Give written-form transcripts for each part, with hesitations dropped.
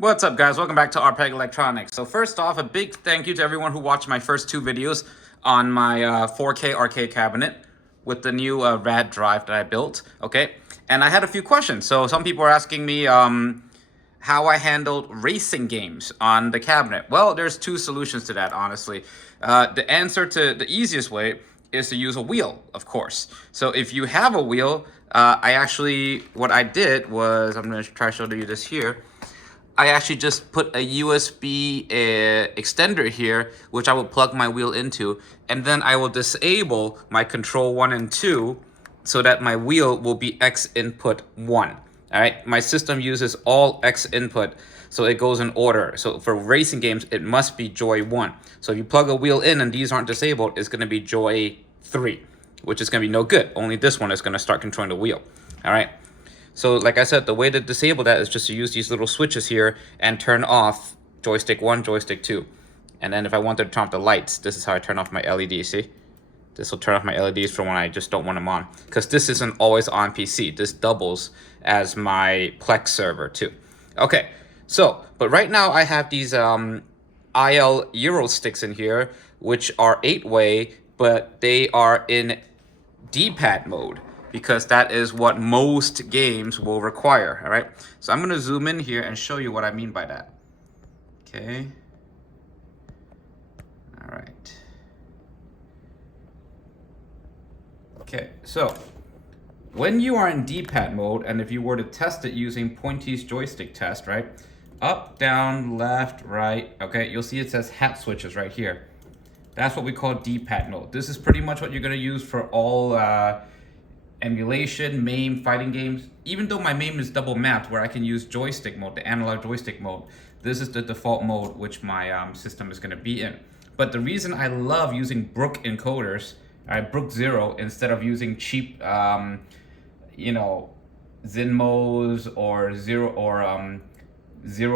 What's up, guys? Welcome back to IPAC Electronics. So first off, a big thank you to everyone who watched my first two videos on my 4K arcade cabinet with the new RAD drive that I built, okay? And I had a few questions. So some people are asking me how I handled racing games on the cabinet. Well, there's two solutions to that, honestly. The answer to the easiest way is to use a wheel, of course. So if you have a wheel, what I did was, I'm gonna try to show you this here. I actually just put a USB extender here, which I will plug my wheel into, and then I will disable my control 1 and 2 so that my wheel will be X input 1. All right, my system uses all X input, so it goes in order. So for racing games, it must be Joy 1. So if you plug a wheel in and these aren't disabled, it's gonna be Joy 3, which is gonna be no good. Only this one is gonna start controlling the wheel. All right. So like I said, the way to disable that is just to use these little switches here and turn off joystick 1, joystick 2. And then if I wanted to turn off the lights, this is how I turn off my LEDs, see? This will turn off my LEDs for when I just don't want them on. Because this isn't always on PC. This doubles as my Plex server too. Okay, so, but right now I have these IL Euro sticks in here, which are 8-way, but they are in Dpad mode, because that is what most games will require. All right, so I'm going to zoom in here and show you what I mean by that. Okay. All right. Okay, so when you are in Dpad mode, and if you were to test it using Pointy's joystick test, right? Up, down, left, right, okay, you'll see it says hat switches right here. That's what we call Dpad mode. This is pretty much what you're going to use for all emulation, MAME, fighting games. Even though my MAME is double mapped where I can use joystick mode, the analog joystick mode, this is the default mode which my system is going to be in. But the reason I love using brook encoders, brook 0, instead of using cheap, you know, Xinmos or zero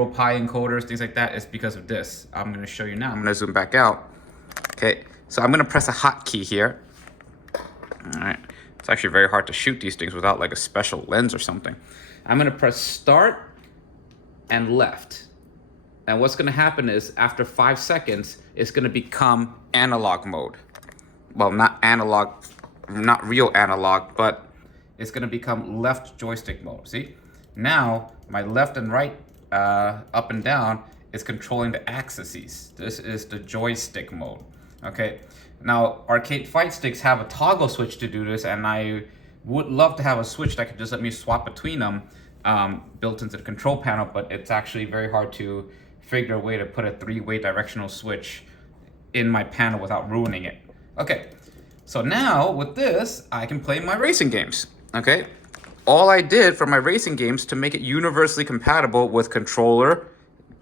pi encoders, things like that, is because of this. I'm going to show you now. I'm going to zoom back out. Okay, so I'm going to press a hotkey here. All right. It's actually very hard to shoot these things without like a special lens or something. I'm gonna press start and left. And what's gonna happen is after 5 seconds, it's gonna become analog mode. Well, not analog, not real analog, but it's gonna become left joystick mode, see? Now, my left and right, up and down, is controlling the axes. This is the joystick mode, okay? Now, arcade fight sticks have a toggle switch to do this, and I would love to have a switch that could just let me swap between them built into the control panel, but it's actually very hard to figure a way to put a 3-way directional switch in my panel without ruining it. Okay, so now with this, I can play my racing games, okay? All I did for my racing games to make it universally compatible with controller,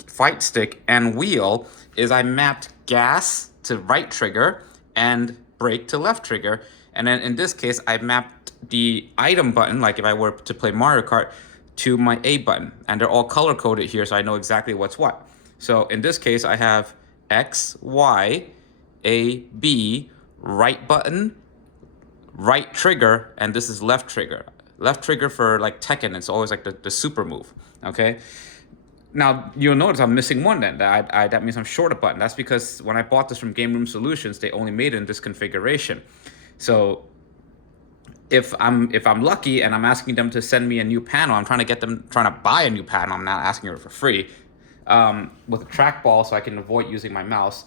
fight stick, and wheel is I mapped gas to right trigger and brake to left trigger. And then in this case, I mapped the item button, like if I were to play Mario Kart, to my A button. And they're all color coded here, so I know exactly what's what. So in this case, I have X, Y, A, B, right button, right trigger, and this is left trigger. Left trigger for like Tekken, it's always like the super move, okay? Now, you'll notice I'm missing one then. That means I'm short a button. That's because when I bought this from Game Room Solutions, they only made it in this configuration. So if I'm lucky and I'm asking them to send me a new panel, I'm trying to buy a new panel. I'm not asking it for free. With a trackball so I can avoid using my mouse.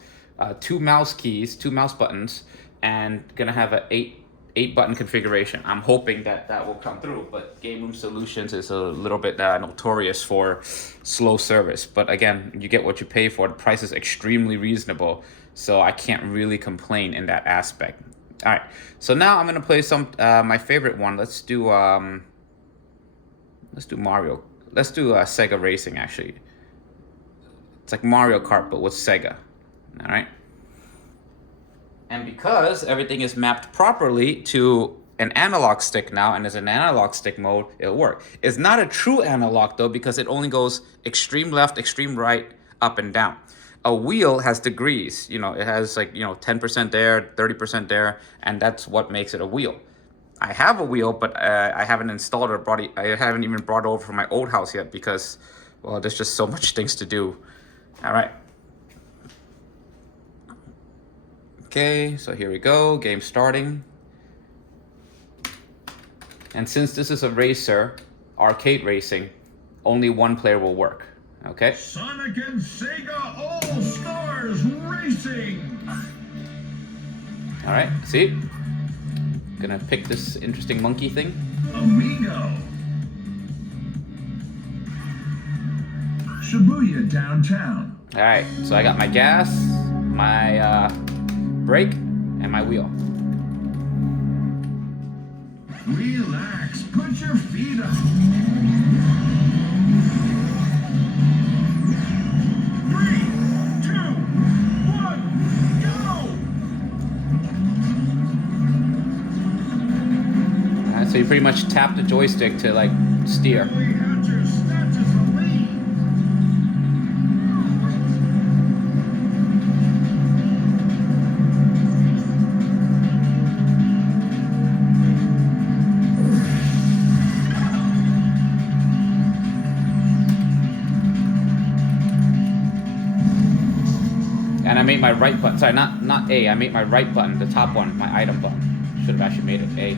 2 mouse keys, 2 mouse buttons, and gonna have a 8 button configuration. I'm hoping that will come through, but Game Room Solutions is a little bit notorious for slow service. But again, you get what you pay for. The price is extremely reasonable, so I can't really complain in that aspect. All right, so now I'm gonna play some my favorite one. Let's do Mario. Let's do Sega Racing. Actually, it's like Mario Kart but with Sega. All right. And because everything is mapped properly to an analog stick now, and as an analog stick mode, it'll work. It's not a true analog though, because it only goes extreme left, extreme right, up and down. A wheel has degrees, you know, it has like, 10% there, 30% there, and that's what makes it a wheel. I have a wheel, but I haven't installed or I haven't even brought it over from my old house yet because well, there's just so much things to do. All right. Okay, so here we go, game starting. And since this is a racer, arcade racing, only one player will work, okay? Sonic and Sega All-Stars Racing! All right, see? Gonna pick this interesting monkey thing. Amigo! Shibuya downtown. All right, so I got my gas, my brake, and my wheel. Relax, put your feet up. 3, 2, 1, go! All right, so you pretty much tap the joystick to like steer. Billy Hatcher snatches the lead. And I made my right button, sorry, not A, I made my right button, the top one, my item button. Should have actually made it A.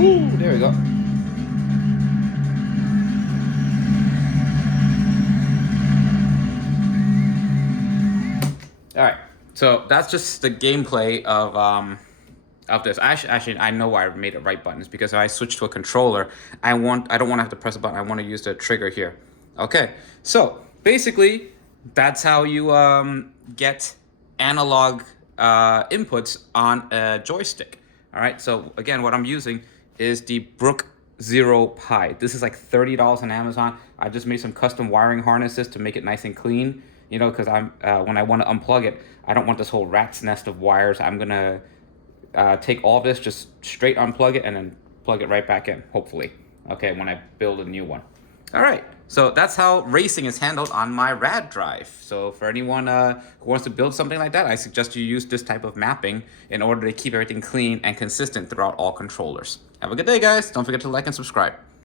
Ooh, there we go. All right, so that's just the gameplay of this. Actually, I know why I made it right button. It's because if I switch to a controller, I don't want to have to press a button. I want to use the trigger here. Okay, so basically, that's how you get analog inputs on a joystick. All right, so again, what I'm using is the Brook 0 Pi. This is like $30 on Amazon. I just made some custom wiring harnesses to make it nice and clean, you know, because I'm when I want to unplug it, I don't want this whole rat's nest of wires. I'm gonna take all this, just straight unplug it and then plug it right back in, hopefully. Okay, when I build a new one. All right, so that's how racing is handled on my RAD drive. So for anyone who wants to build something like that, I suggest you use this type of mapping in order to keep everything clean and consistent throughout all controllers. Have a good day, guys. Don't forget to like and subscribe.